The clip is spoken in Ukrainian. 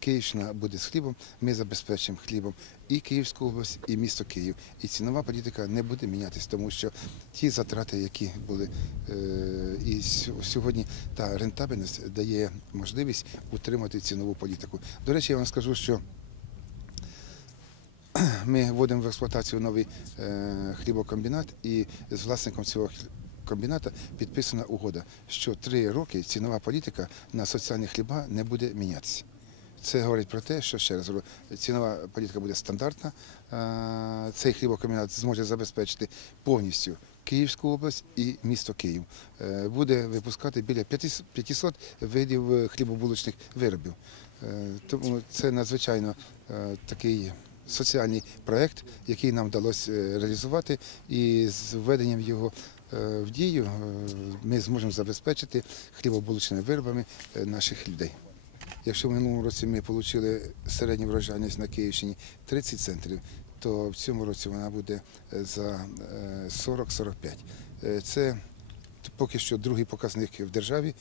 Київщина буде з хлібом, ми забезпечимо хлібом і Київську область, і місто Київ. І цінова політика не буде мінятися, тому що ті затрати, які були е, і сьогодні, та рентабельність дає можливість утримати цінову політику. До речі, я вам скажу, що ми вводимо в експлуатацію новий е, хлібокомбінат, і з власником цього комбіната підписана угода, що три роки цінова політика на соціальні хліба не буде мінятися. Це говорить про те, що ще раз цінова політика буде стандартна. е, Цей хлібокомбінат зможе забезпечити повністю Київську область і місто Київ. Е, Буде випускати біля 500 500 видів е, хлібобулочних виробів. Тому це надзвичайно такий соціальний проєкт, який нам вдалося реалізувати, і з введенням його в дію ми зможемо забезпечити хлібобулочними виробами наших людей. Якщо в минулому році ми отримали середню врожайність на Київщині 30 центрів, то в цьому році вона буде е, за е, 40-45. Е, Це поки що другий показник в державі